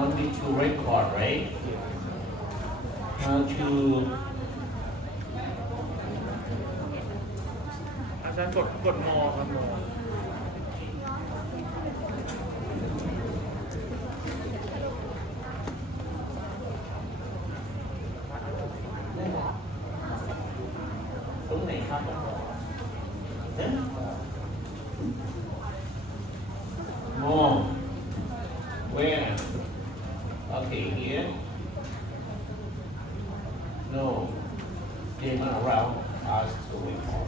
want me to record, right? How to อาจารย์กดมอครับมอ ตรงไหนครับเนี่ย More where okay here no they not around us so we call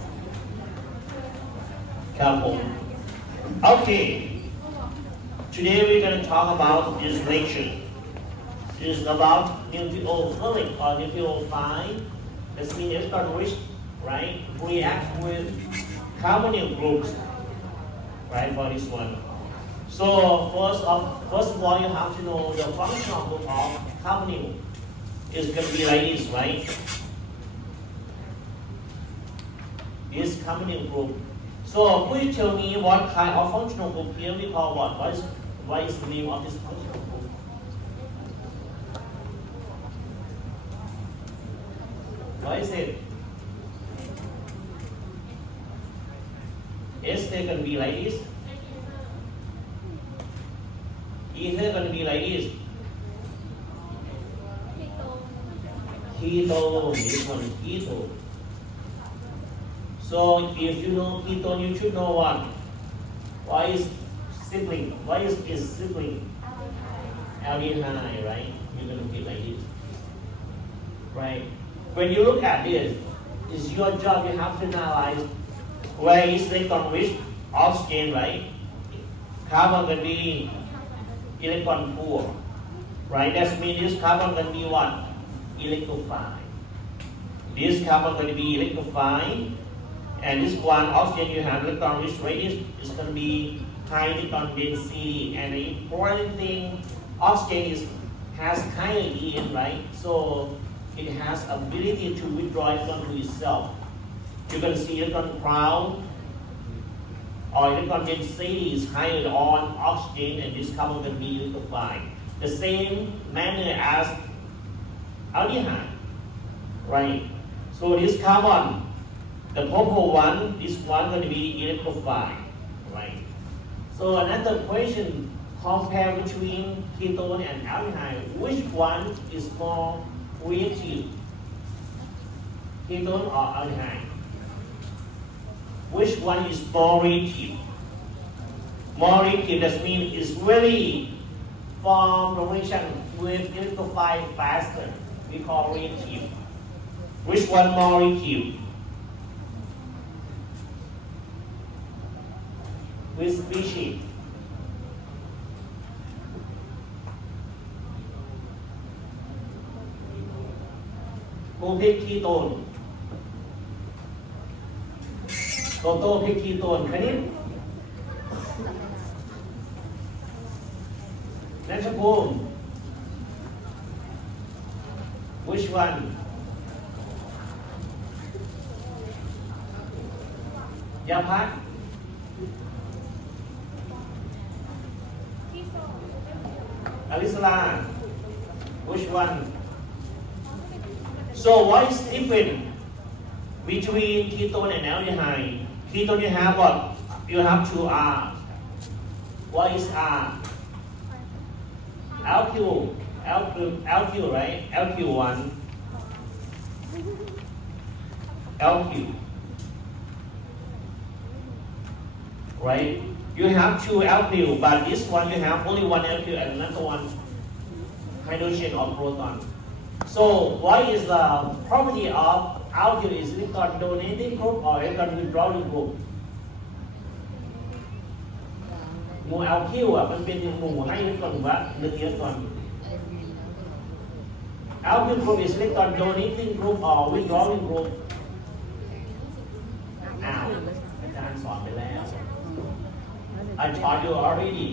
ครับผม okay today we're going to talk about this lecture this is about nucleophilic or nucleophile that means electron rich right react with carbonyl groups right for this one so first of all you have to know the functional group of carbonyl is going to be like this right this carbonyl group so could you tell me what kind of functional group here we call what is the name of this functional group what is it is they going to be like this ether going to be like this ketone this one is ketone so if you know ketone you should know what is sibling what is sibling aldehyde right you're going to be like this right when you look at this it's your job you have to analyze where is electron rich oxygen right carbon going to be electron poor right that means this carbon going to be what electrophile this carbon going to be electrophile and this one oxygen you have electron rich radius is going to be high electron density and the important thing oxygen has higher EN right so it has ability to withdraw electron to itself you're going to see electron crown or electron density is higher on oxygen and this carbon will be electrophile the same manner as aldehyde right so this carbon the purple one this one going to be electrophile right so another question compare between ketone and aldehyde which one is more reactive ketone or aldehyde which one is more reactive more reactive that means it's really form the reaction with electrophile faster we call reactive which one more reactive which species who pick ketoneโตโต้พิกคีโตนคณิตนัชภูมิ which one ยาพักอลิสลา which one so what is different between ketone and aldehyde ketone you have what you have two R what is R LQ right LQ1 LQ right you have two LQ but this one you have only one LQ and another one hydrogen or proton so what is the property of alkyl is electron donating group or electron withdrawing group หมู่ alkyl อ่ะมันเป็นหมู่ให้อิเล็กตรอนว่า1อิเล็กตรอน alkyl group is electron donating group or withdrawing group อ้าวอาจารย์สอนไปแล้ว I taught you already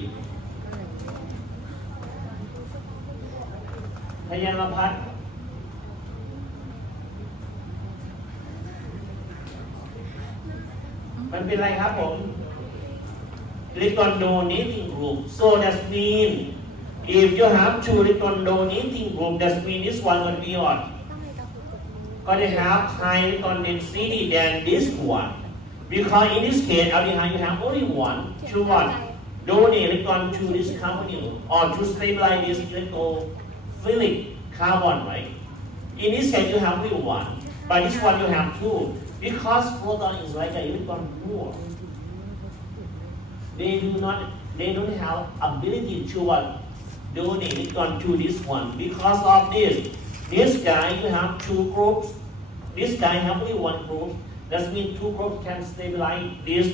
พยานพัฒน์มันเป็นอะไรครับผม electron donating group so that means If you have two electron donating group, that means this one will be what? Going to have high electron density than this one. Because in this case, aldehyde you have only one to what? Donate electron to this carbonyl or to stabilize this electrophilic carbon, right? In this case, you have only one. But this one you have two. Because proton is like an electron pool. They don't have ability to what? Donate electron to this one. Because of this guy you have two groups. This guy have only one group. That means two groups can stabilize this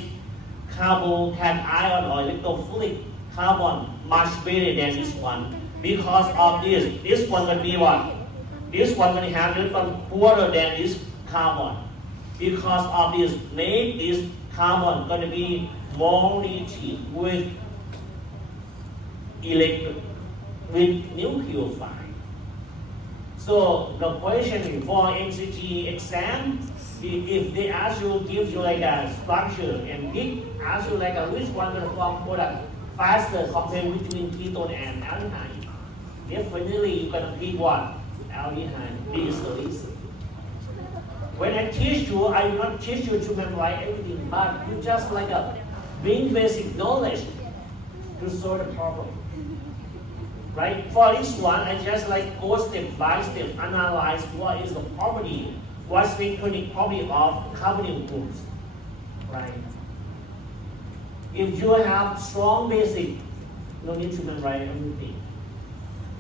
carbon-cation or electrophilic carbon much better than this one. Because of this one will be what? This one will have electron poorer than this carbon. Because of this, make this carbon going to be more reactive with nucleophile. So the question for MCT exam, if they ask you, give you like a structure and ask you like which one will form product faster compared between ketone and aldehyde, definitely you're gonna pick what? Aldehyde. This is the reason. When I teach you, I will not teach you to memorize everything, but you just like bring basic knowledge to solve the problem. Right? For this one, I just like go step by step, analyze what is the property, what's the clinic property of carbonyl groups. Right? If you have strong basic, no need to memorize everything.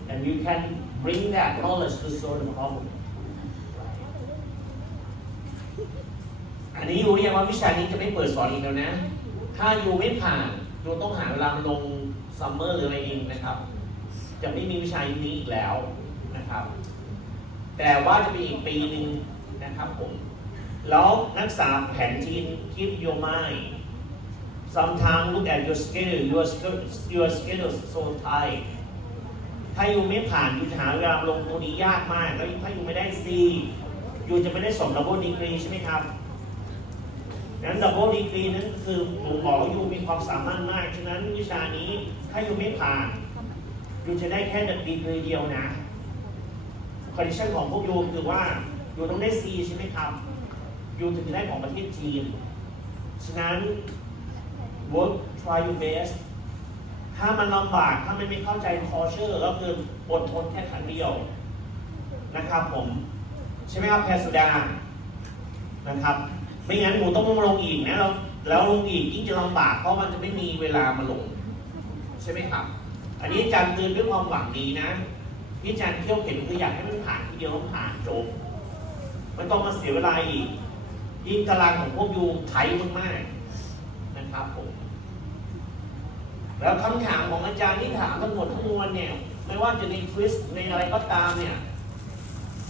And you can bring that knowledge to solve the problem. อันนี้ยูยังว่าวิชานี้จะไม่เปิดสอนอีกแล้วนะ ถ้ายูไม่ผ่านยูต้องหาเวลาลงซัมเมอร์หรืออะไรเองนะครับ จะไม่มีวิชานี้อีกแล้วนะครับ แต่ว่าจะมีอีกปีหนึ่งนะครับผม แล้วนักศึกษาแผนทีน keep your mind sometimes look at your schedule your schedule so tight ถ้ายูไม่ผ่านยูจะหาเวลาลงตัวนี้ยากมากแล้วถ้ายูไม่ได้ C ยูจะไม่ได้ส่ง double degree ใช่ไหมครับนั้น double degree นั้นคือผมบอกว่ายูมีความสามารถมาก ฉะนั้นวิชานี้ถ้ายูไม่ผ่านยูจะได้แค่ดีกรีเดียวนะ condition ของพวกยูคือว่ายูต้องได้ C ใช่ไหมครับยูถึงจะได้ของประเทศจีน ฉะนั้น work try your best ถ้ามันลำบากถ้ามันไม่เข้าใจ culture ก็คืออดทนแค่ครั้งเดียวนะครับผมใช่ไหมครับแพทย์สุดานะครับไม่งั้นหนูต้องลงอีกนะแล้วลงอีกยิ่งจะลำบากเพราะมันจะไม่มีเวลามาลงใช่ไหมครับอันนี้อาจารย์เตือนด้วยความหวังดีนะที่อาจารย์เที่ยวเห็นคืออยากให้มันผ่านทีเดียวแล้วผ่านจบมันต้องมาเสียเวลาอีกยิ่งตารางของพวกยูไถมากๆนะครับผมแล้วคำถามของอาจารย์ที่ถามทั้งหมดทั้งมวลเนี่ยไม่ว่าจะในควิสในอะไรก็ตามเนี่ย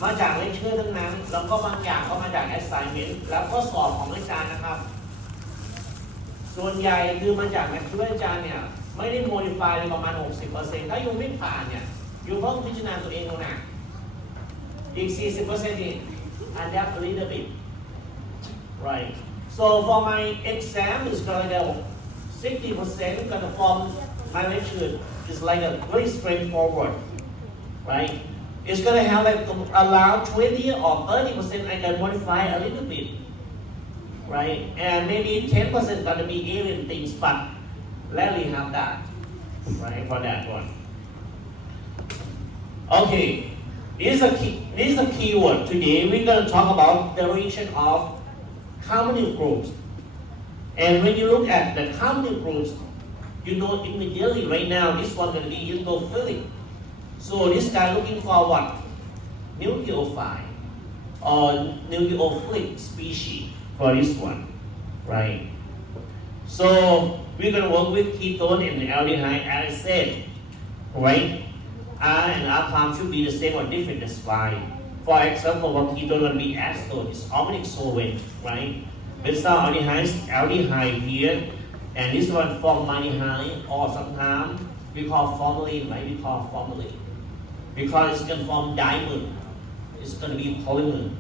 มาจากเลคเชอร์ทั้งนั้นแล้วก็บางอย่างก็มาจาก assignment แล้วก็สอบของอาจารย์นะครับส่วนใหญ่คือมาจากนักช่วยอาจารย์เนี่ยไม่ได้ modify เลยประมาณ 60% ถ้ายูไม่ผ่านเนี่ยยูต้องพิจารณาตัวเองดูนะอีก 40% นี่ adapt a little bit right so for my exam is gonna 60% gonna form my lecture is like a very straightforward right it's gonna have like around 20 or 30% I can modify a little bit right and maybe 10% gonna be alien things but rarely have that right for that one okay this is a keyword today we're going to talk about the reaction of carbonyl groups and when you look at the carbonyl groups you know immediately right now this one going to be electrophilic so this guy looking for what nucleophile or nucleophilic species for this one right so we're going to work with ketone and aldehyde as I said, right? R and R palm should be the same or different, that's why. For example, for ketone will be acetone, it's organic solvent, right? With some aldehyde here, and this one formaldehyde, or sometimes we call formalin, right? We call formalin. Because it's going to form dimer, it's going to be polymer.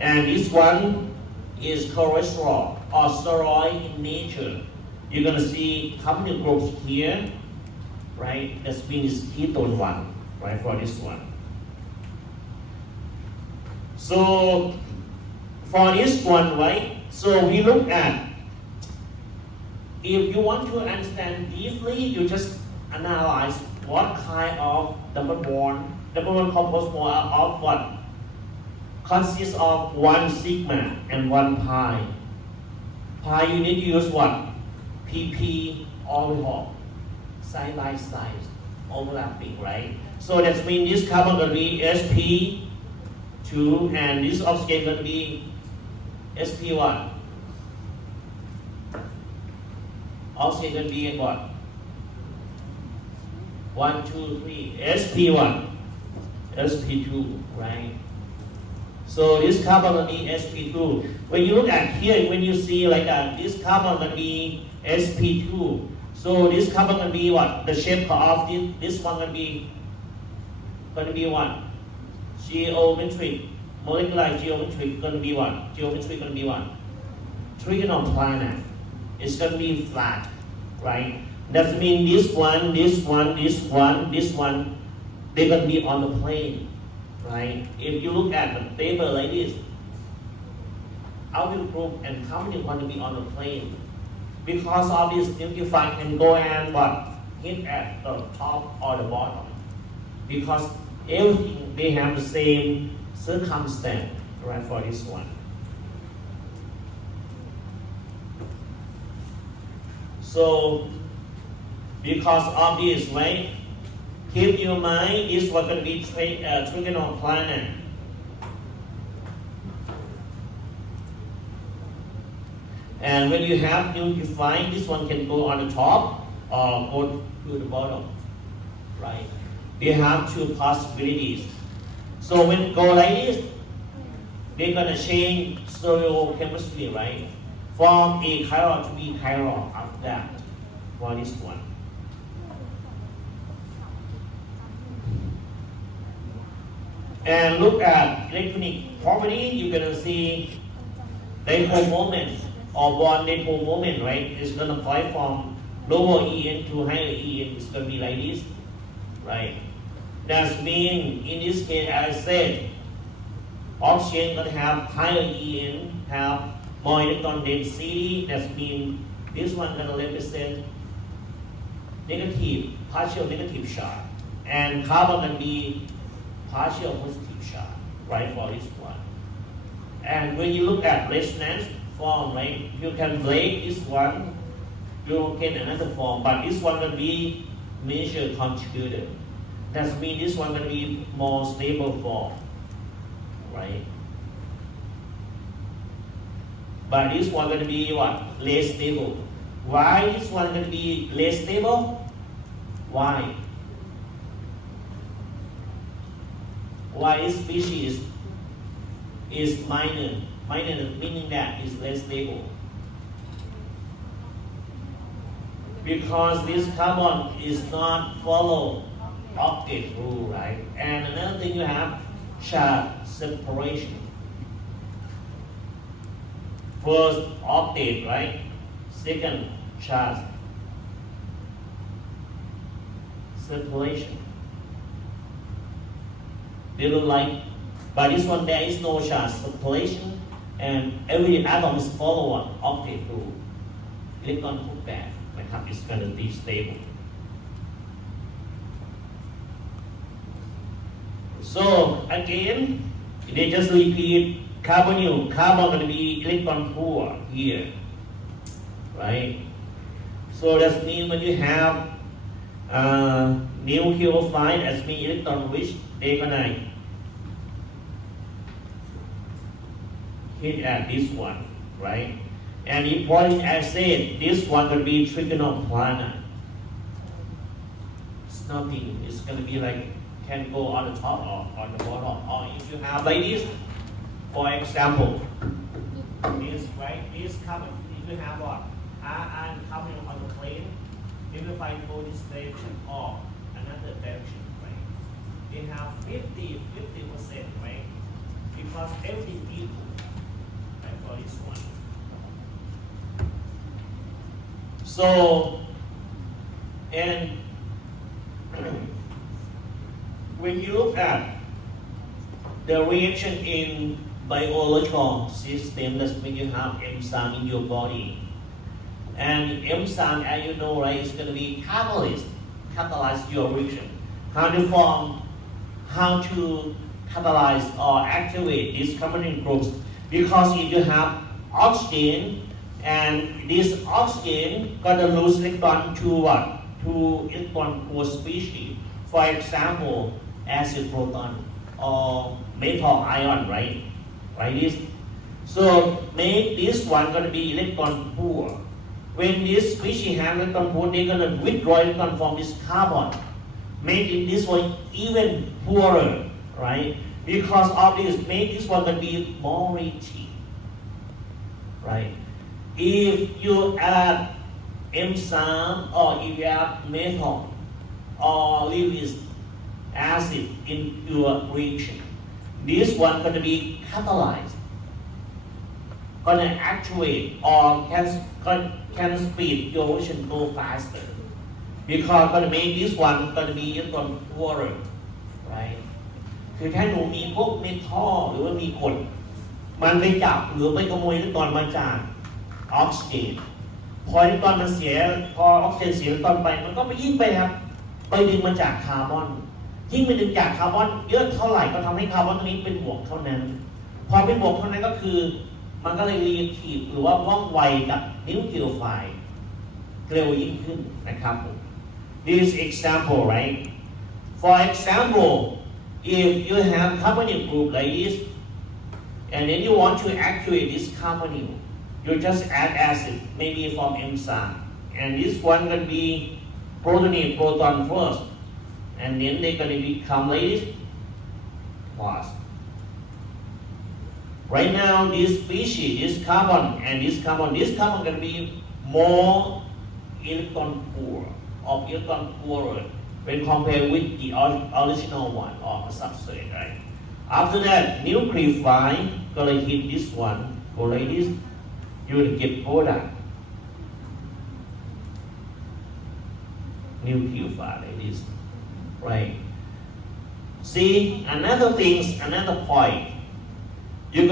And this one is cholesterol or steroid in nature. You're going to see carbonyl groups here right? That means ketone 1, right, for this one. So for this one, right, so we look at, if you want to understand deeply, you just analyze what kind of double bond composed of what? Consists of 1 sigma and 1 pi. Pi you need to use what? PP orbital, side by side, overlapping, right? So that means this carbon going to be sp2 and this oxygen going to be sp1. Oxygen going to be what? 1, 2, 3, sp1, sp2, right? So this carbon will be sp2. When you look at here, when you see like this carbon will be sp2. So this carbon will be what? The shape of this one will be what? Geometric, molecular geometric going to be what? Geometry going to be what? Trigonal planar. It's going to be flat, right? That means this one, this one, this one, this one, they're going to be on the plane. Right? If you look at the paper like this, alkyl group and carbonyl want to be on the plane. Because of this, nucleophile can go and what? Hit at the top or the bottom. Because everything, they have the same circumstance, right, for this one. So, because of this, right? Keep your mind, this was going to be trigonal planar. And when you have nucleophile, this one can go on the top or go to the bottom, right? We have 2 possibilities. So when it go like this, they're going to change stereochemistry, right? From a chiral to B chiral after that, for this one. And look at electronic property, you're going to see dipole moment or bond dipole moment, right? It's going to fly from lower En to higher En. It's going to be like this, right? That means in this case, as I said, oxygen going to have higher En, have more electron density. That means this one going to represent negative, partial negative charge, and carbon going to be partial positive charge, right, for this one. And when you look at resonance form, right, you can break this one, you get another form, but this one will be major contributor. That means this one will be more stable form, right? But this one going to be what? Less stable. Why this one going to be less stable? Why? Why this species is minor meaning that it's less stable. Because this carbon is not follow octet rule, right? And another thing you have charge separation. First octet, right? Second charge separation. They look like, but this one there is no charge separation, and every atom is follow octet rule. Electron put back, it's going to be stable. So again, they just repeat carbonyl. Carbon going to be electron poor here, right? So that means when you have nucleophile, that means electron rich, they're gonna hit at this one, right? And important as said, this one will be trigonal planar. It's nothing. It's gonna be like can go on the top or on the bottom. Or if you have like this, for example, this right, this carbon. If you have what R and carbon on the plane, if you find go this direction or another direction, right? They have 50%, right? Because everything equal, right, for this one. So, and when you look at the reaction in biological system, that's when you have enzyme in your body. And enzyme, as you know, right, is going to be catalyze your reaction. How to form, how to catalyze or activate these component groups. Because if you have oxygen, and this oxygen gonna lose electron to what? To electron poor species. For example, acid proton or metal ion, right? Like this. So make this one gonna be electron poor. When this species have electron poor, they're gonna withdraw electron from this carbon, making this one even poorer, right? Because of this, make this one gonna be more rich, right? If you add enzyme or if you add metal or Lewis acid in your reaction, this one gonna be catalyzed, gonna actuate or can speed your reaction go faster, because gonna make this one gonna be electron poorer, right? คือถ้าหนูมีพวกเมทัลหรือว่ามีกรดมันไปจับหรือไปขโมยอิเล็กตรอนมาจากออกซิเจนพออิเล็กตรอนมันเสียพอออกซิเจนเสียอิเล็กตรอนไปมันก็ไปยิ่งไปครับไปดึงมาจากคาร์บอนยิ่งไปดึงจากคาร์บอนเยอะเท่าไหร่ก็ทำให้คาร์บอนตรงนี้เป็นบวกเท่านั้นพอเป็นบวกเท่านั้นก็คือมันก็เลยรีแอคทีฟหรือว่าว่องไวกับนิวเคลียไฟด์เร็วยิ่งขึ้นนะครับ This example right for example if you have carbonyl group like this and then you want to activate this carbonyl, you just add acid maybe from enzyme and this one can be proton first and then they're going to become like this plus. Right now this species, this carbon and this carbon going to be more electron poor or electron poorer when compared with the original one or substrate, right? After that, nucleophile gonna hit this one, go like this, you will get product. Nucleophile like this, right? See, another point. You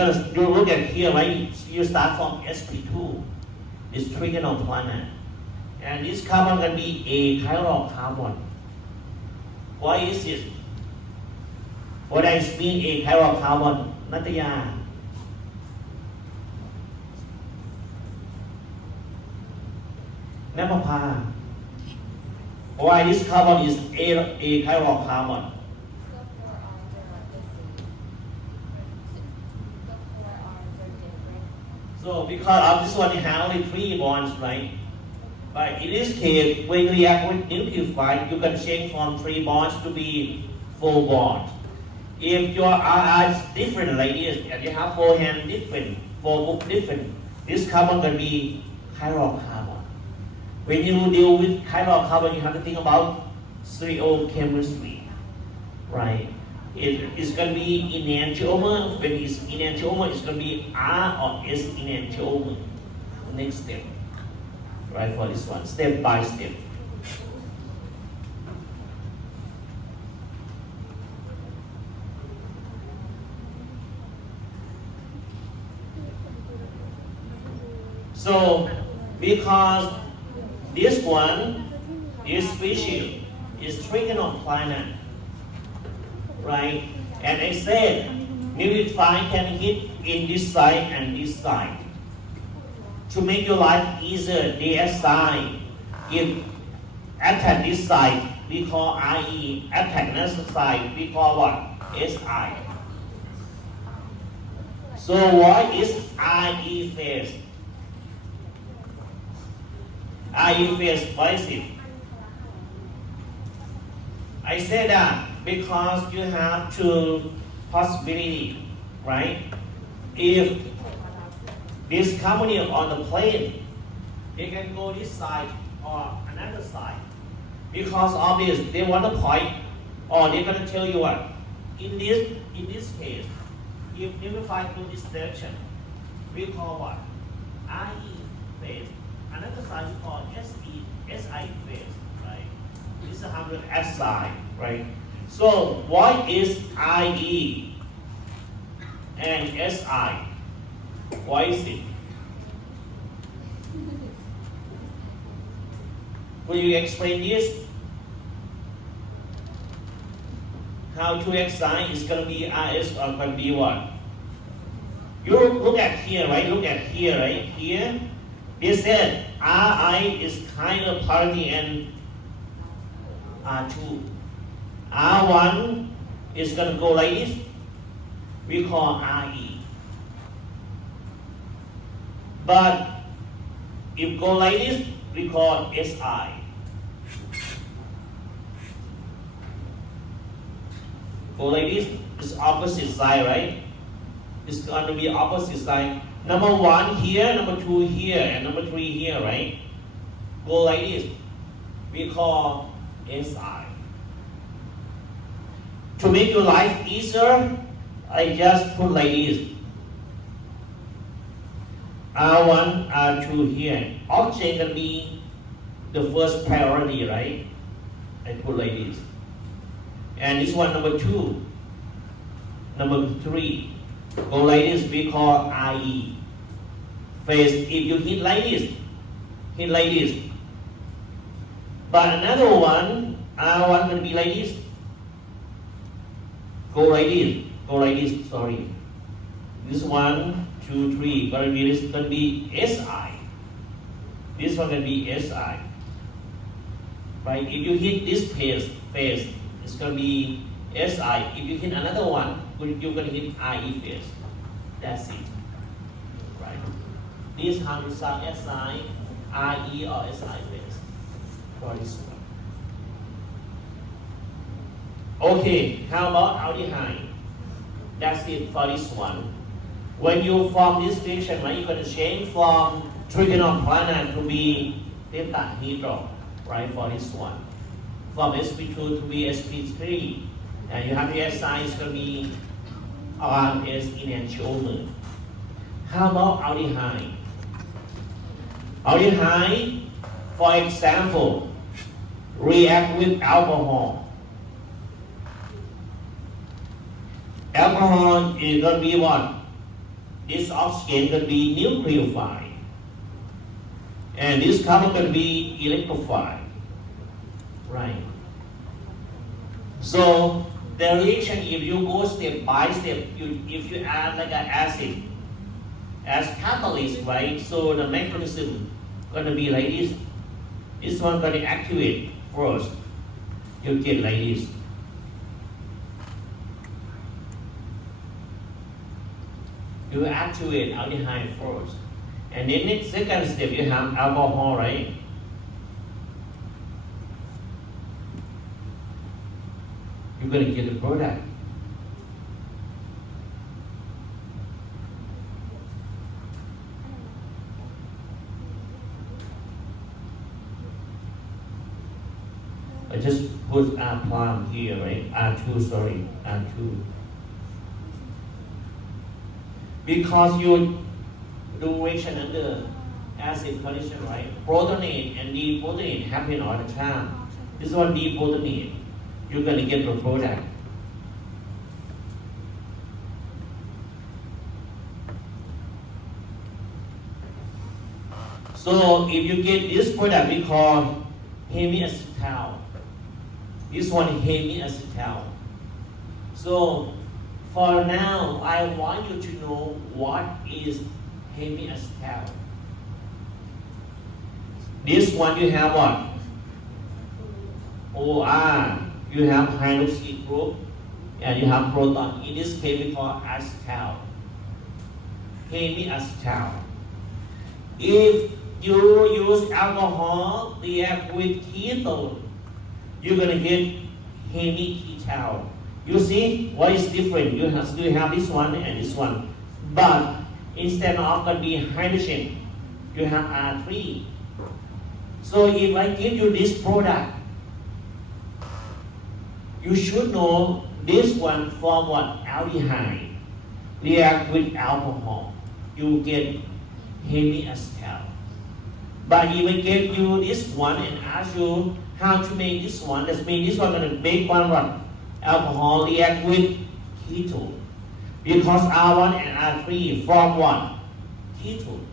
look at here, right? You start from sp2, this trigonal planet, and this carbon can be a chiral carbon. Why is it? What does mean a chiral carbon? นัตยาณภพา Why this carbon is a chiral carbon? So because of this one, you have only 3 bonds, right? But in this case, when you react with nucleophile, you can change from 3 bonds to be 4 bonds. If your RR is different like this, and you have 4 hands different, 4 books different, this carbon can be chiral carbon. When you deal with chiral carbon, you have to think about stereochemistry, right? It is going to be enantiomer. When it's enantiomer, it's going to be R or S enantiomer. Next step. Right, for this one, step by step. So, because this one, this species is trigonal planet, right? And I said, nucleophile can hit in this side and this side. To make your life easier, they assign, if attack this side, we call IE, attack next side, we call what? SI. So what is IE phase? IE phase, what is it? I say that because you have 2 possibilities, right? If this carbonyl on the plane, they can go this side or another side. Because of this, they want to point, or they're going to tell you what. In this case, if nucleophile go this direction, we call what? IE phase. Another side we call SI phase, right? This is hydroxide, right? So what is IE and SI? What is it? Will you explain this? How to explain is going to be RS or going to be what? You look at here, right? Look at here, right? Here, they said RI is kind of parity and R2. R1 is going to go like this. We call RE. But if go like this, we call SI. Go like this, it's opposite side, right? It's going to be opposite side. Number 1 here, number 2 here, and number 3 here, right? Go like this. We call SI. To make your life easier, I just put like this. R1, R2 here. Oxygen can be the first priority, right? I put like this. And this one number 2. Number 3. Go like this, we call IE. Phase, if you hit like this, hit like this. But another one, R1 will be like this. Go like this, sorry. This 1, 2, 3, gonna be SI. This one can be SI. Right? If you hit this phase, it's gonna be SI. If you hit another one, you're gonna hit IE phase. That's it. Right? This how to sound SI, IE or SI phase for this one. Okay, how about aldehyde? That's it for this one. When you form this reaction, right, you're going to change from trigonoplanane to be pentahedral, right, for this one. From sp2 to be sp3. And you have the SI is going to be RS enantiomer. How about aldehyde? Aldehyde, for example, react with alcohol. Alcohol is going to be what? This oxygen going to be nucleophile. And this carbon going to be electrophile. Right. So the reaction, if you go step by step, if you add like an acid as catalyst, right? So the mechanism going to be like this. This one going to activate first. You get like this. You activate aldehyde first. And then next second step you have alcohol, right? You're going to get the product. I just put R prime here, right? R2, sorry, R2. Because you do reaction under acid condition, right? Protonate and deprotonate happen all the time. This one deprotonate. You're going to get the product. So if you get this product, we call hemiacetal. This one hemiacetal. So for now, I want you to know what is hemiacetal. This one you have what? OR. You have hydroxy group and you have proton. In this case, we call acetal. Hemiacetal. If you use alcohol, react with ketone, you're going to get hemiketal. You see what is different? You still have this one and this one. But instead of going to be hydrogen, you have R3. So if I give you this product, you should know this one form what? Aldehyde. React with alcohol. You get hemiacetal. But he will give you this one and ask you how to make this one. That means this one going to make one what? Alcohol react with ketone. Because R1 and R3 form what? Ketone.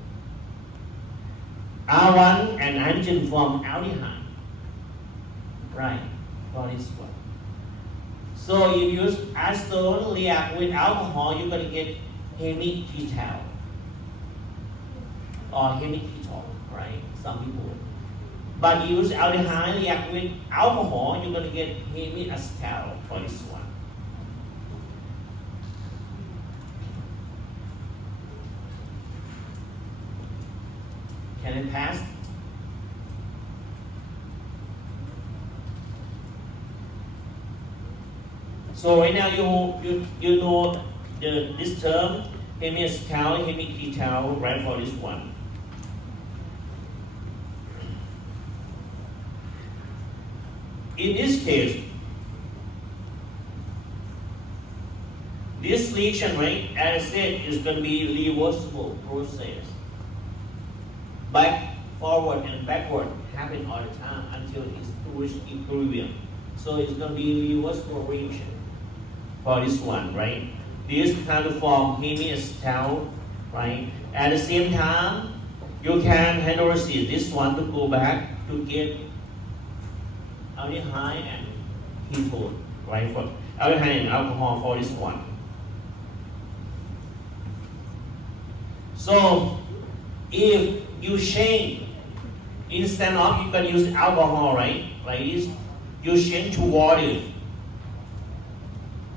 R1 and hydrogen form aldehyde. Right, for this one. So if you use acetone react with alcohol, you're going to get hemiketal or hemiketone, right? Some people. But you use aldehyde react with alcohol, you're going to get hemiacetal for this one. Can it pass? So right now you know this term hemiacetal, hemiketal, right, for this one. In this case, this reaction, right, as I said, is going to be reversible process. Back, forward, and backward happen all the time until it's reached equilibrium. So it's going to be reversible reaction for this one, right? This kind of form hemiacetal, right? At the same time, you can hydrolyze this one to go back to get aldehyde and ketone, right? For aldehyde and alcohol for this one. So if you change, instead of you can use alcohol, right? Like this, you change to water.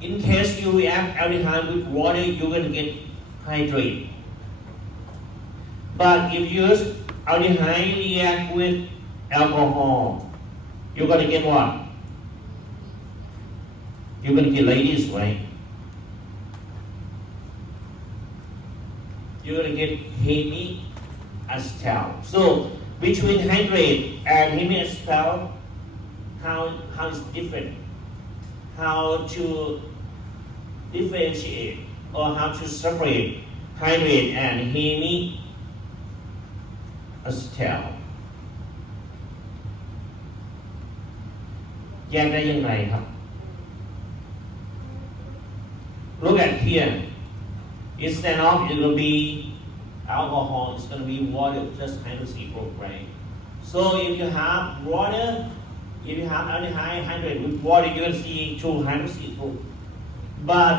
In case you react aldehyde with water, you're going to get hydrate. But if you use aldehyde react with alcohol, you're going to get what? You're going to get like this, right? You're going to get hemiacetal. So between hydrate and hemiacetal, how is different? How to differentiate or how to separate hydrate and hemiacetal? แยกได้ยังไงครับ Look at here. Instead of it will be alcohol, it's going to be water, just hydroxide group, right? So if you have water, if you have aldehyde hydrate with water, you will see two hydroxide group. But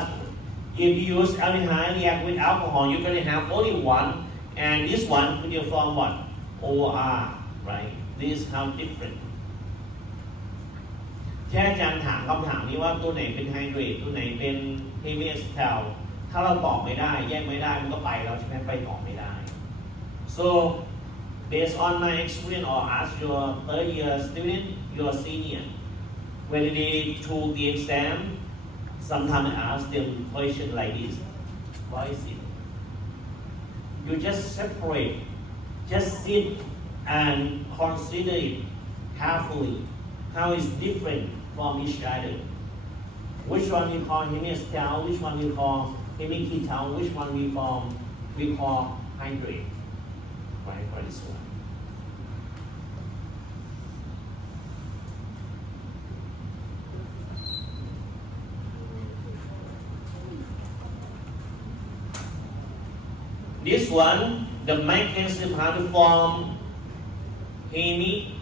if you use aldehyde react with alcohol, you're going to have only one, and this one will form what? OR, right? This is how different. แค่อาจารย์ถามคำถามนี้ว่าตัวไหนเป็นไฮเดรตตัวไหนเป็นเฮมิเอสเทลถ้าเราตอบไม่ได้แยกไม่ได้มันก็ไปแล้วใช่ไหมไปต่อไม่ได้ so based on my experience or ask your third year student your senior when they took the exam sometimes I ask them question like this why is it you just separate just sit and consider it carefully how is different from each other. Which one we call hemiacetal, which one we call hemiketal, which one we call hydrate. Right, for this one. This one, the mechanism how to form hemiacetal,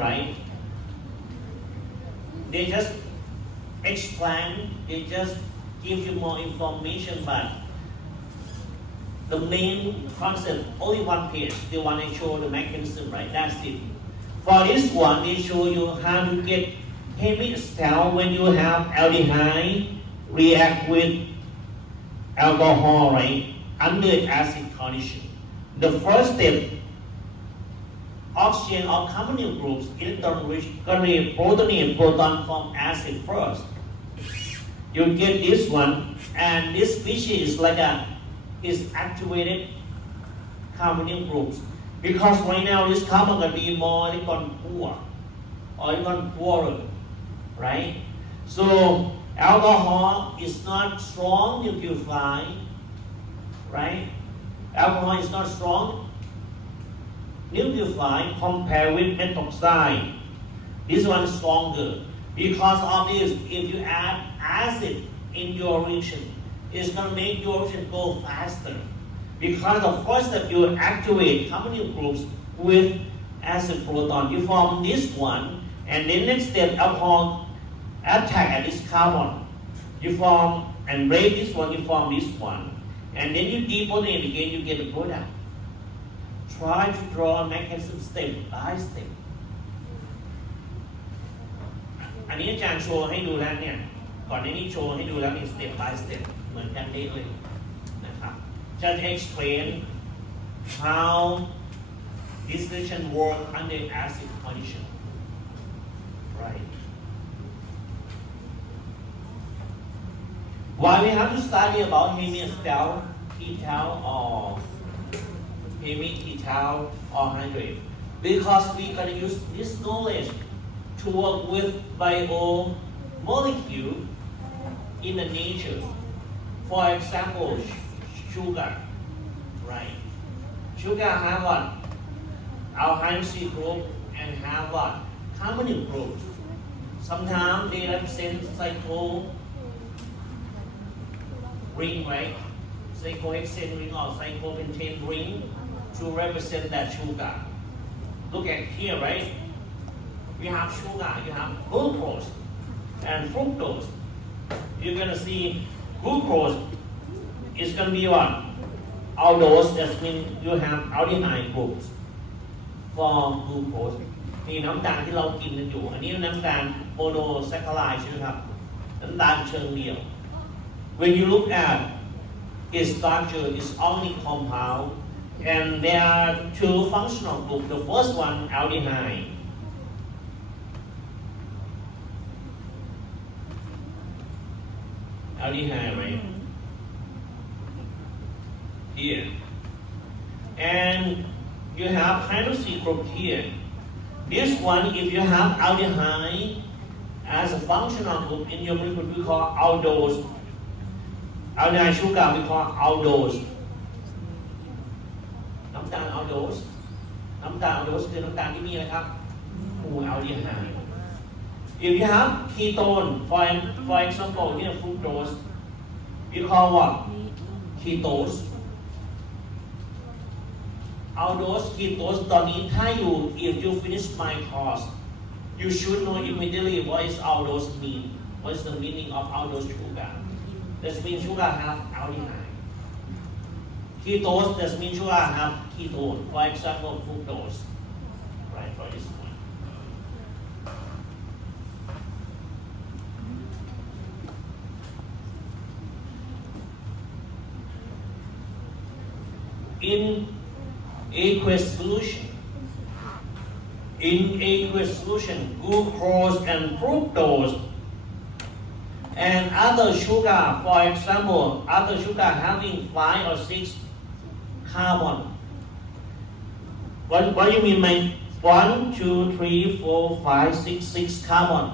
right? They just explain, they just give you more information, but the main concept, only one page, they want to show the mechanism, right? That's it. For this one, they show you how to get hemiacetal when you have aldehyde react with alcohol, right? Under acid condition. The first step, oxygen or carbonyl groups, electron rich, gonna protonate proton from acid first. You get this one, and this species is like is activated carbonyl groups. Because right now this carbon gonna be more electron poor or electron poorer, right? So alcohol is not strong nucleophile, right? Alcohol is not strong nucleophile compared with methoxide. This one is stronger. Because of this, if you add acid in your reaction, it's going to make your reaction go faster. Because the first step, you activate carbonyl groups with acid proton. You form this one, and then next step, alcohol attack at this carbon. You form and break this one, you form this one. And then you deprotonate again, you get the product. Try to draw a mechanism step by step. อันนี้อาจารย์โชว์ให้ดูแล้วเนี่ย ก่อนหน้านี้โชว์ให้ดูแล้วนี่ step by step เหมือนกันได้เลยนะครับ Just explain how this reaction work under acid condition. Right. Why we have to study about hemiacetal, ketal, or hemiketal or hydrate? Because we can use this knowledge to work with biomolecule in the nature. For example, sugar, right? Sugar have what? Alkyl C group and have what? Carbonyl group. Sometimes they represent cycle ring, right? Cyclohexane ring or cyclopentane ring to represent that sugar. Look at here, right? You have sugar, you have glucose and fructose. You're gonna see glucose is gonna be what? Aldose, that means you have aldehyde groups for glucose. นี่น้ำตาลที่เรากินกันอยู่ อันนี้น้ำตาลโมโนแซคคาไรด์ใช่ไหมครับ น้ำตาลเชิงเดียว When you look at its structure, it's only compound, and there are two functional groups. The first one, aldehyde. Aldehyde, right? Here. And you have hydroxy group here. This one, if you have aldehyde as a functional group in your molecule, we call aldose. Aldehyde sugar, we call aldose. น้ำตาล aldose น้ำตาล aldose คือน้ำตาลที่มีอะไรครับ aldehyde. If you have ketone, for example, here fructose, we call what? Ketose. Aldose, ketose ตอนนี้ถ้าอยู่ if you finish my course, you should know immediately what is aldose mean. What is the meaning of aldose sugar? That means sugar have aldehyde. Ketose, that means sugar have ketone. For example, fructose. Right, for this one. In aqueous solution, glucose and fructose and other sugar, for example, other sugar having 5 or 6 carbon. What do you mean by 1, 2, 3, 4, 5, 6 carbon?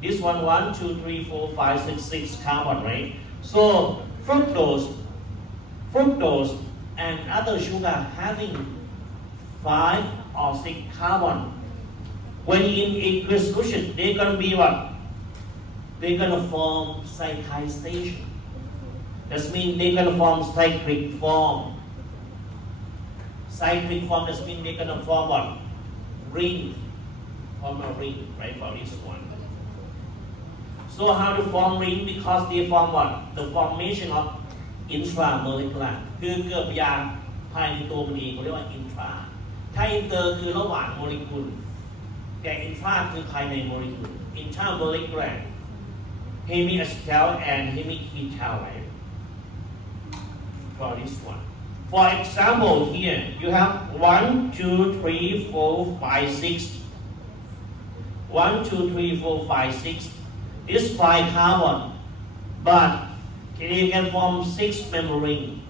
This one 1, 2, 3, 4, 5, 6 carbon, right? So fructose and other sugar having 5 or 6 carbon. When in aqueous solution, they're gonna be what? They're gonna form cyclization. That means they're gonna form cyclic form. Cyclic form, that means they're gonna form what? Ring. Form a ring, right, for this one. So how to form ring? Because they form what? The formation of intramolecular คือเกิดยางภายในตัวมันเองเขาเรียกว่า intra ถ้า inter คือระหว่างโมเลกุลแต่ intra คือภายในโมเลกุล intramolecular hemiacetal and hemiketal, right? For this one. For example, here you have 1, 2, 3, 4, 5, 6. 1, 2, 3, 4, 5, 6. This 5 carbon, but you can form 6 membrane.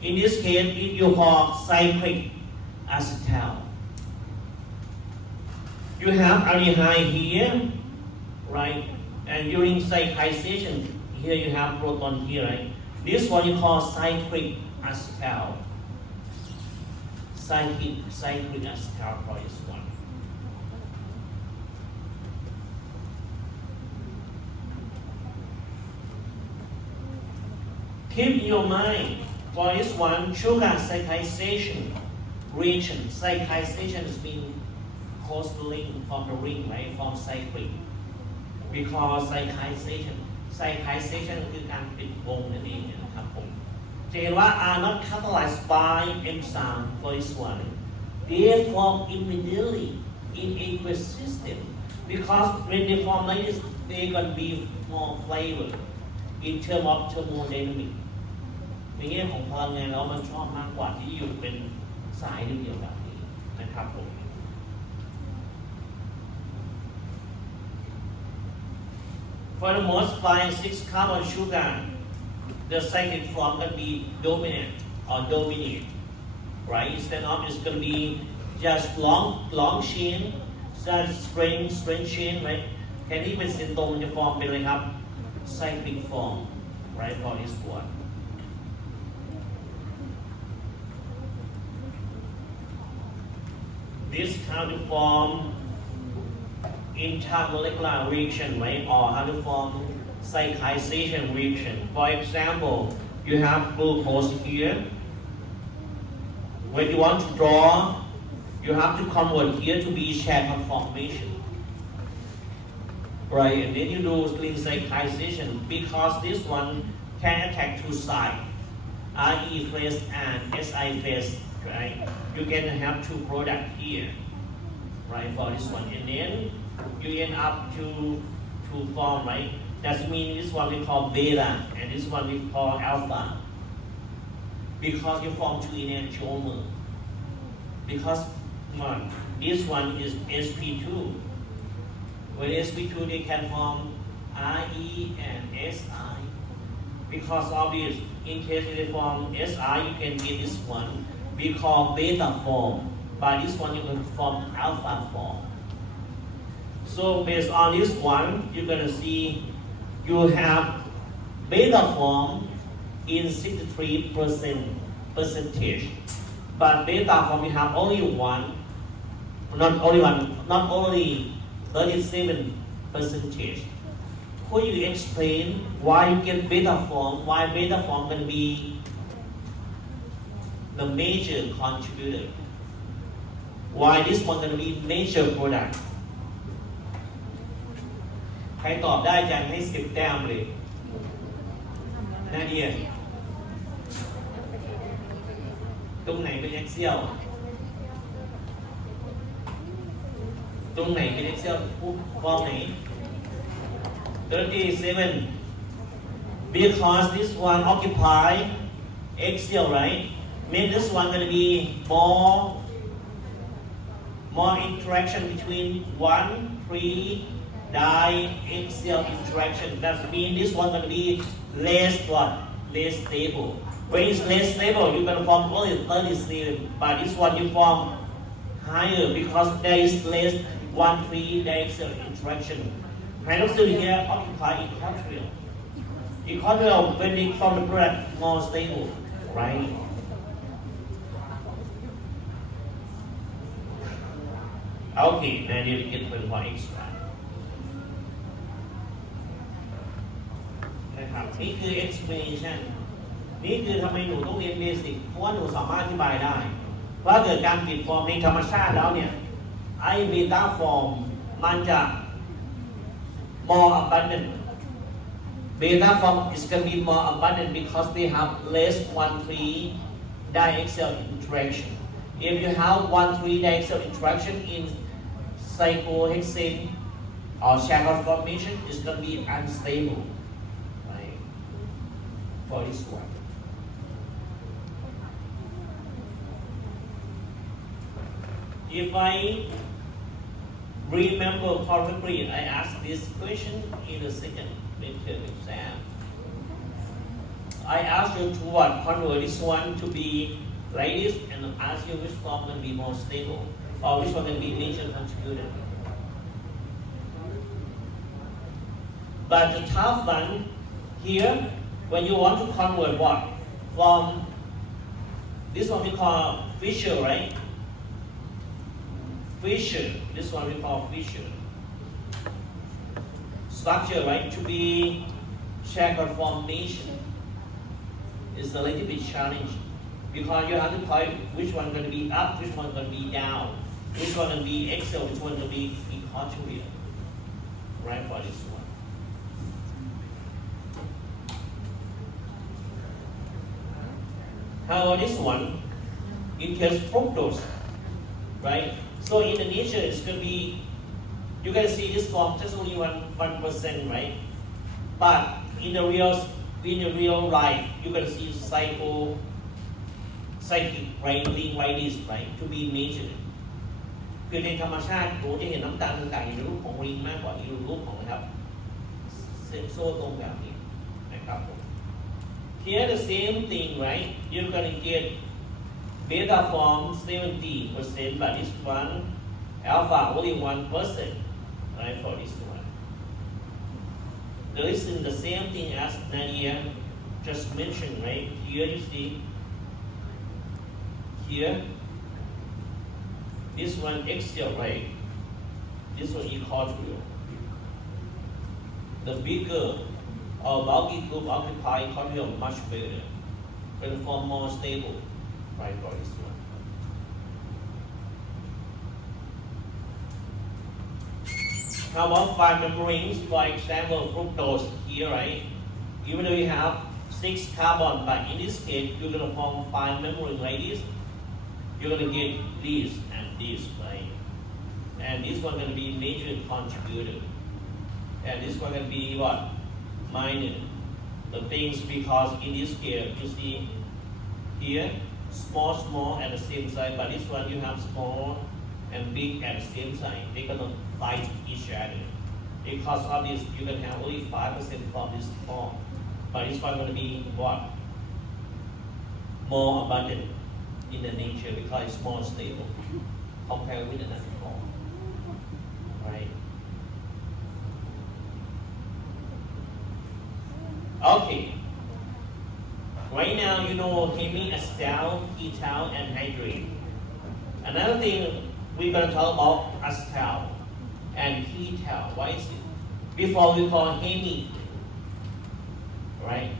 In this case, you call cyclic acetal. You have aldehyde here, right? And during cyclization, here you have proton here, right? This one you call cyclic acetal. cyclic as star for this one. Keep in your mind for this one sugar cyclization reaction. Cyclization has been close link from the ring, right? From cyclic. Because cyclization คือการปิดวงนั่นเองนะครับผมจะเห็นว่า are not catalyzed by enzyme for this one. They form immediately in aqueous system because when they form like this, they gonna be more flavor in term of thermodynamic. ในแง่ของพลังงานแล้วมันชอบมากกว่าที่อยู่เป็นสายเดียวแบบนี้นะครับผม For the most fine 6-carbon sugar, the cyclic form can be dominant or dominate, right? Instead of it's going to be just long chain, such straight chain, right? แทนที่เป็นเส้นตรงจะฟอร์มเป็นอะไรครับ cyclic form, right? For this one. This how to form intermolecular reaction, right? Or how to form cyclization reaction. For example, you have glucose here. When you want to draw, you have to convert here to be chain conformation. Right, and then you do link cyclization because this one can attack two sides, RE phase and SI phase, right? You can have two products here, right, for this one. And then you end up to form, right? That means this one we call beta and this one we call alpha. Because you form two enantiomer. Because this one is sp2. When sp2 they can form RE and SI. Because of this, in case they form SI, you can get this one we call beta form. But this one you can form alpha form. So based on this one, you're gonna see you have beta form in 63%, but beta form you have only one, not only 37%. Could you explain why you get beta form? Why beta form can be the major contributor? Why this one can be major product? ใครตอบได้จังให้10 แต้มเลยนาเดียตรงไหนเป็น Excel ตรงไหนเป็น Excel ฟอร์มไหน37 because this one occupy Excel, right? Means this one going to be more interaction between 1,3 diaxial interaction. That means this one going to be less stable. When it's less stable, you're going to form only 37, but this one you form higher because there is less 1,3 diaxial interaction. Hydroxyl here occupy equatorial. Equatorial when we form the product more stable, right? Okay, now you get 1 extra. นะครับนี่คือ explanation นี่คือทำไมหนูต้องเรียนเบสิกเพราะว่าหนูสามารถอธิบายได้ว่าเกิดการปิดฟอร์มในธรรมชาติแล้วเนี่ยไอ้เบต้าฟอร์มมันจะ more abundant beta form is going to be more abundant because they have less 1,3 diaxial interaction. If you have 1,3 diaxial interaction in cyclohexane or shackle formation, it's going to be unstable, right? For this one. If I remember correctly, I asked this question in the second midterm exam. I asked you to convert this one to be like this and ask you which form can be more stable or which one can be major contributor. But the tough one here, when you want to convert what? From this one we call fissure, right? Fissure. This one we call fissure. Structure, right? To be checker formation is a little bit challenging because you have to tell which one going to be up, which one going to be down, which one going to be axial, which one going to be equatorial, right? For this one. How about this one? It has fructose, right? So in the nature, it's going to be, you can see this form just only 1%, right? But in the real life, you can see psychic, right? Being like this, right? To be measured. คือในธรรมชาติเราจะเห็นน้ำตาลต่างๆอยู่ในรูปของลิงมากกว่าอยู่ในรูปของนะครับเส้นโซ่ตรงแบบนี้นะครับผม Here the same thing, right? You're gonna get beta form 70%, but this one alpha only 1%, right? For this one, there is the same thing as Nadia just mentioned, right? Here you see, here, this one axial, right? This one equatorial. The bigger or bulky group occupy equatorial much better, and form more stable, right? For this one. How about five membranes? For example, fructose here, right? Even though you have 6 carbon, but in this case, you're gonna form 5 membranes like this. You're gonna get this and this, right? And this one gonna be major contributor, and this one gonna be what? Minor. The things because in this case, you see here, small at the same size, but this one you have small and big at the same size. They're gonna fight each other. Because of this, you can have only 5% from this form. But this one gonna be what? More abundant in the nature because it's more stable compared with another form. Right? Okay. Right now you know hemiacetal, ketal, and hydrate. Another thing we're going to talk about acetal and ketal. Why is it? Before we call hemi, right?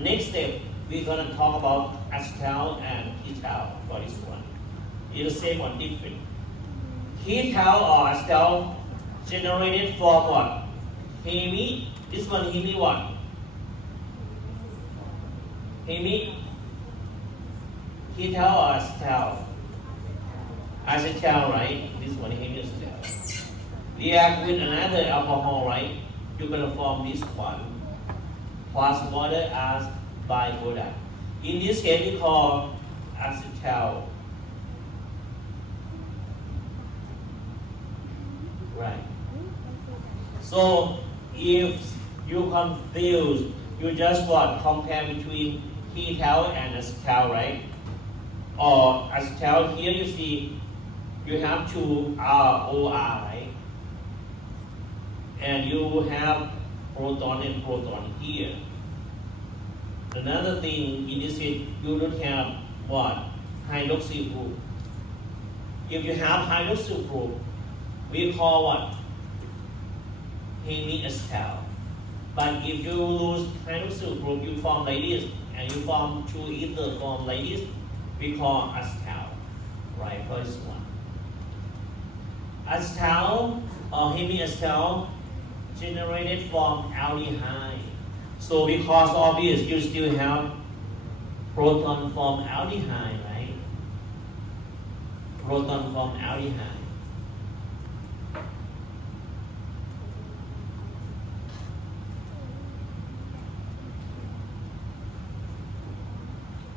Next step, we're going to talk about acetal and ketal for this one. It's the same one, different. Ketal or acetal generated from what? Hemi. This one hemi what? Hemi. Ketal or acetal? Acetal, right? This one hemiacetal. React with another alcohol, right? You're gonna form this one plus water as byproduct. In this case, we call acetal. Right. So if you confuse, you just what? Compare between ketal and acetal, right? Or acetal, here you see you have two ROR, right? And you have proton and proton here. Another thing in this case, you don't have what? Hydroxyl group. If you have hydroxyl group, we call what? Hemiacetal. But if you lose hydroxyl group, you form like this, and you form two ether form like this, we call acetal. Right, first one. Acetal or hemiacetal generated from aldehyde. So because of this, you still have proton from aldehyde, right? Proton from aldehyde.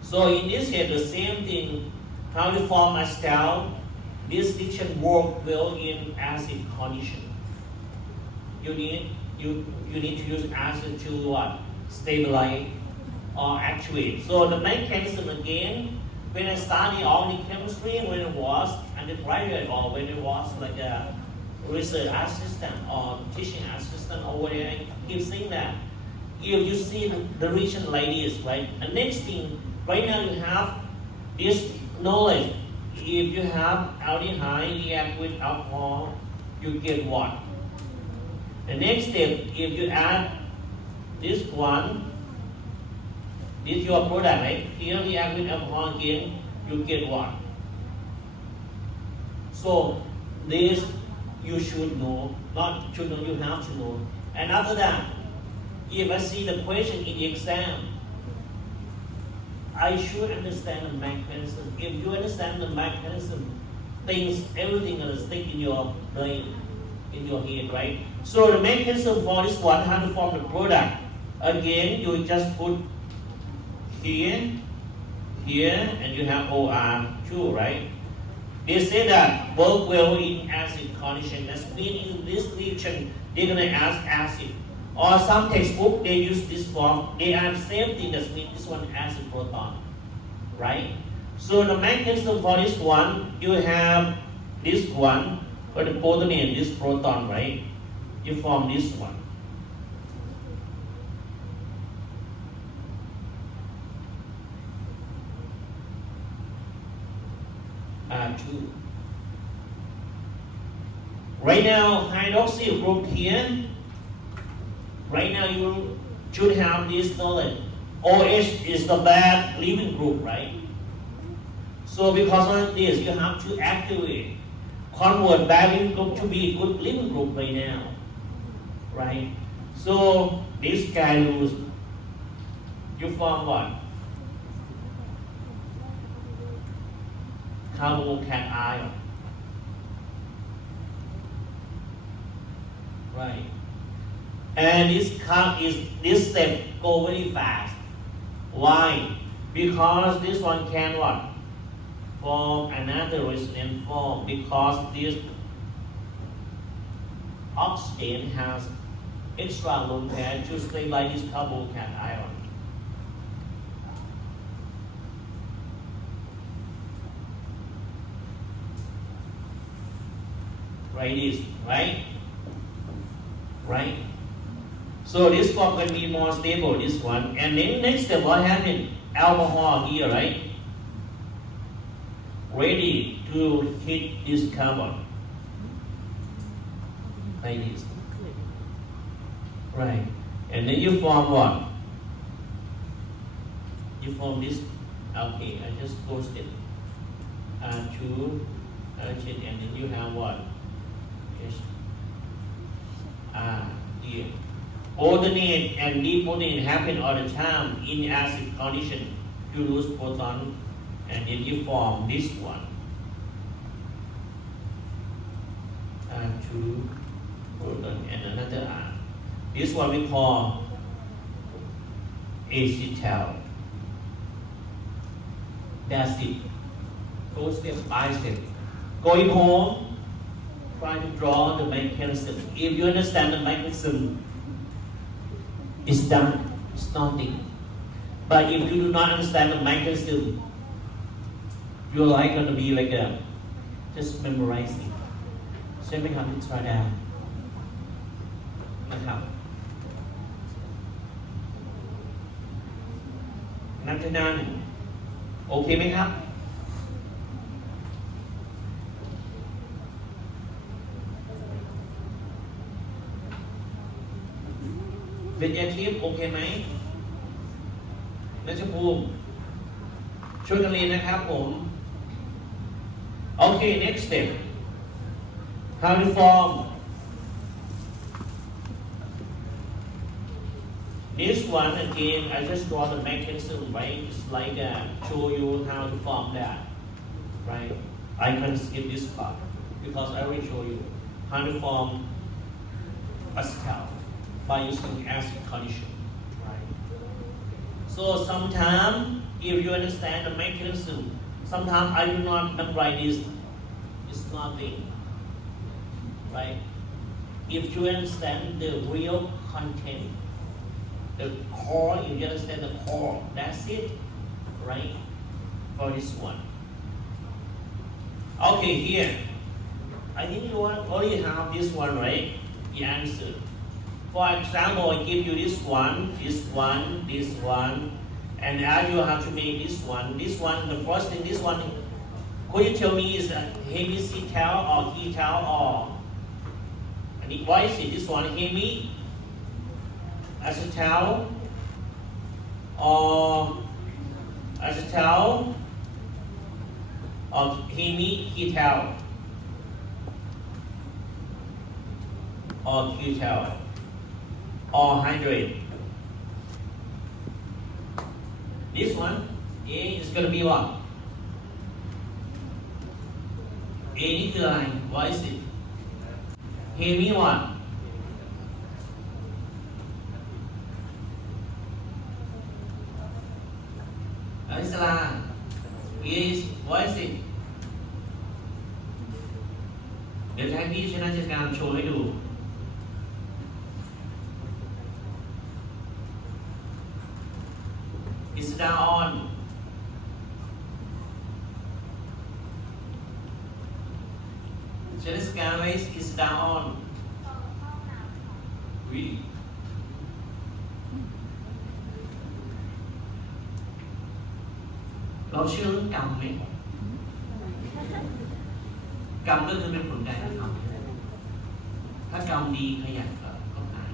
So in this case, the same thing, how to form acetal, this diction work well in acid condition. You need to use acid to what? Stabilize or actuate. So the mechanism again, when I study organic chemistry, when it was undergraduate or when it was like a research assistant or teaching assistant or whatever, I keep saying that. If you see the region like this, right? The next thing, right now you have this knowledge. If you have aldehyde react with alcohol, you get what? The next step, if you add this one, this is your product, right? Here react with alcohol again, you get what? So this you should know, not should know, you have to know. And after that, if I see the question in the exam, I should understand the mechanism. If you understand the mechanism, things, everything will stick in your brain, in your head, right? So the mechanism for this one, how to form the product. Again, you just put here, here, and you have OR2, right? They say that work well in acid condition. That means in this reaction, they're gonna ask acid. Or some textbook, they use this form. They are the same thing. That means this one acid proton, right? So the mechanism for this one, you have this one, for the protonate, this proton, right? You form this one. R2. Right now, hydroxyl group here. Right now, you should have this knowledge. OH is the bad leaving group, right? So because of this, you have to activate, convert bad leaving group to be good leaving group right now, right? So this guy lose. You form what? Carbocation ion, right? And this step go very fast. Why? Because this one can what? Form another resonance form, because this oxygen has extra lone pair to stabilize this carbocation ion. Right, this, right? Right? So this form can be more stable, this one. And then next step, what happened? Alcohol here, right? Ready to hit this carbon. Like this. Right. And then you form what? You form this. Okay, I just post it. R2, and then you have what? Here. Protonate and deprotonate happen all the time in acid condition. You lose proton and then you form this one. R2 proton and another R. This one we call acetal. That's it. Go step by step. Going home, try to draw the mechanism. If you understand the mechanism, it's done. It's nothing. But if you do not understand the mechanism, your life going to be like a just memorizing. ใช่ไหมครับพิจารณานะครับนักเรียนโอเคไหมครับเป็นยาทิพย์โอเคไหมนัชภูมิช่วยกันเรียนนะครับผมโอเค next step how to form this one again I just draw the mechanism right it's like show you how to form that right I can skip this part because I will show you how to form acetal by using acid condition, right? So sometimes, if you understand the mechanism, sometimes I do not memorize this. It's nothing, right? If you understand the real content, the core, if you understand the core, that's it, right? For this one. Okay, here. I think you already have this one, right? The answer. For example, I give you this one, and now you have to make this one. This one, the first thing, this one Could you tell me is a hemi acetal or ketal or why is it this one hemi acetal or acetal or hemi ketal or ketal or hydrate? This one A is going to be what? A นี่คืออะไร What is it? Hemi what?อลิสลา is what is it? เดี๋ยวจะให้พี่ชนะจัดการโชว์ให้ดู Is down on Just guys is down on. We. เราเชื่อเรื่องกรรมไหมกรรมก็คือเป็นผลการกระทำถ้ากรรมดีขยันก็หาย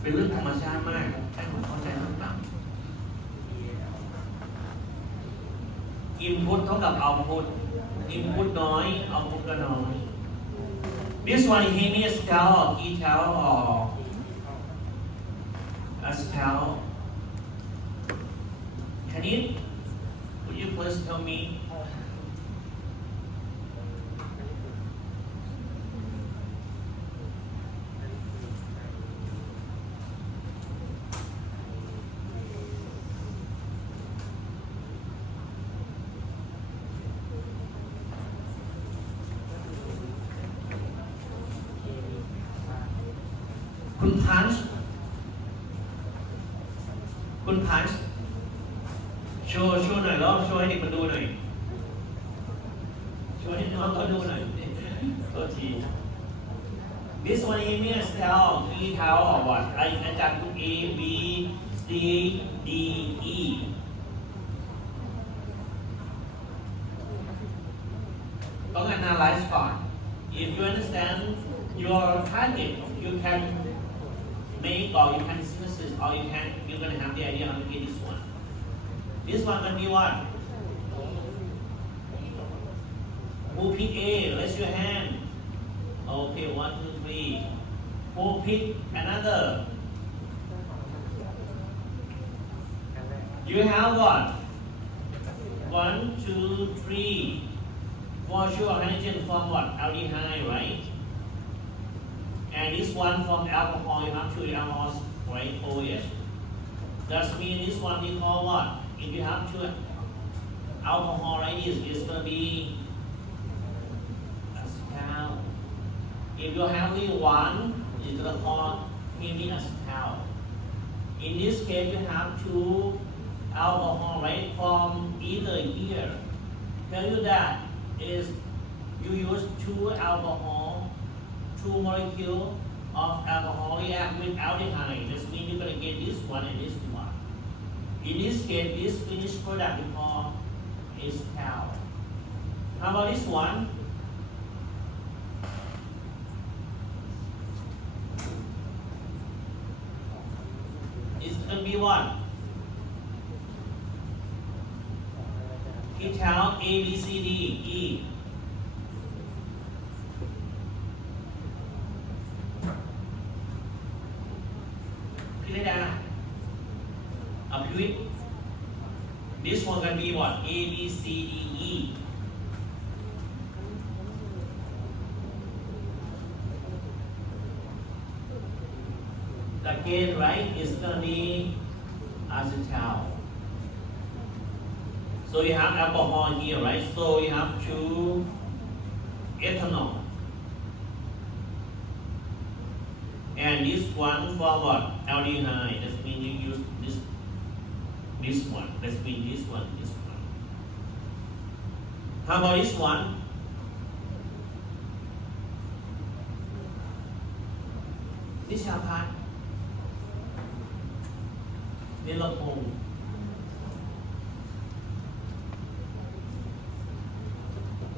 เป็นเรื่องธรรมชาติมากให้ผมเข้าใจเรื่องกรรม Input เท่ากับ Output Input น้อย Output ก็น้อย This one hemi acetal or ketal or acetal Can you would you please tell meคุณพันช์โชว์หน่อยแล้วโชว์ให้เด็กมาดูหน่อยโชว์ให้น้องเขาดูหน่อยโทษที This one is me style E เท้าออกวัดอาจารย์ A B C D E ต้อง analyze ก่อน If you understand your target you can make or you can synthesis or you're gonna have the idea how to get this one. This one gonna be what? Who pick A? Raise your hand. Okay, 1, 2, 3. Who pick another? You have what? 1, 2, 3. For sure, hydrogen from what? Aldehyde, right? And this one from alcohol, you have two alcohols, right? OH. That means this one we call what? If you have two alcohol like this, it's going to be acetal. If you have only one, it's going to call hemi acetal. In this case, you have two alcohol, right? From either here. Tell you that is you use two alcohol. Two molecules of alcohol react with aldehyde. That means you're going to get this one and this one. In this case, this finished product we call is cal. How about this one? It's going to be what? Ketal A, B, C, D, E. This one can be what? A, B, C, D, E. The gain, right, is gonna be acetal. So you have alcohol here, right? So you have two ethanol. And this one for what? Aldehyde. That means you use this one. That means this one. How about this one? This part.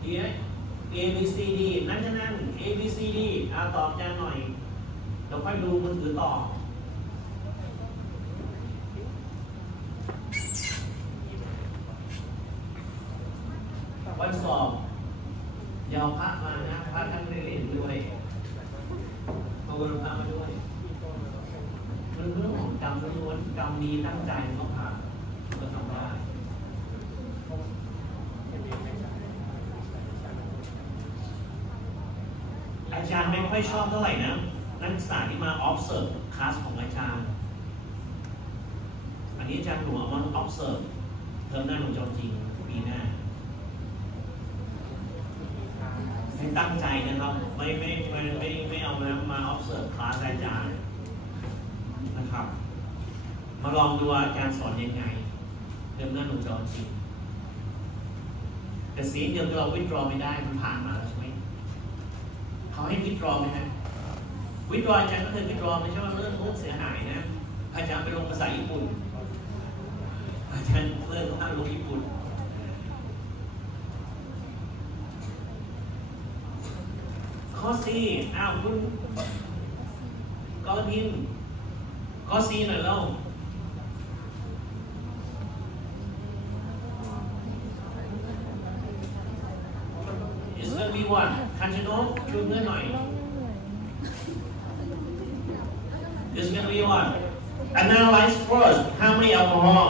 ดีไหม A B C D นั่นนั่น A B C D ตอบอาจารย์หน่อยเดี๋ยวค่อยดูมือถือต่อวันสอบอย่าเอาพระมานะพระท่านไม่ได้เล่นด้วยเอาเงินพระมาด้วยมันเรื่องของกรรมล้วนๆกรรมดีตั้งใจก็ผ่านก็ทำได้อาจารย์ไม่ค่อยชอบเท่าไหร่นะนักศึกษาที่มา observe คลาสของอาจารย์อันนี้อาจารย์หนูเอามา observe เทอมหน้าหนูจะจริงปีหน้าให้ตั้งใจนะครับไม่เอามา observe คลาสอาจารย์นะครับมาลองดูว่าอาจารย์สอนยังไงเทอมหน้าหนูจะจริงแต่สีเดียวเราวิดรอไม่ได้มันผ่านมาแล้วใช่ไหมเขาให้วิดรอไหมฮะวิดรออาจารย์ก็เคยวิดรอไม่ใช่ว่าเรื่องเสียหายนะอาจารย์ไปลงภาษาญี่ปุ่นอาจารย์เริ่มต้องลงญี่ปุ่นข้อซีคุณกอลพินข้อซีหน่อยเล่าIt's gonna be one. คันชนกช่วยเพื่อนหน่อย It's gonna be one. Analyze first how many alcohol.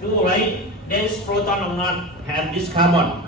Two, right? This proton or not have this carbon.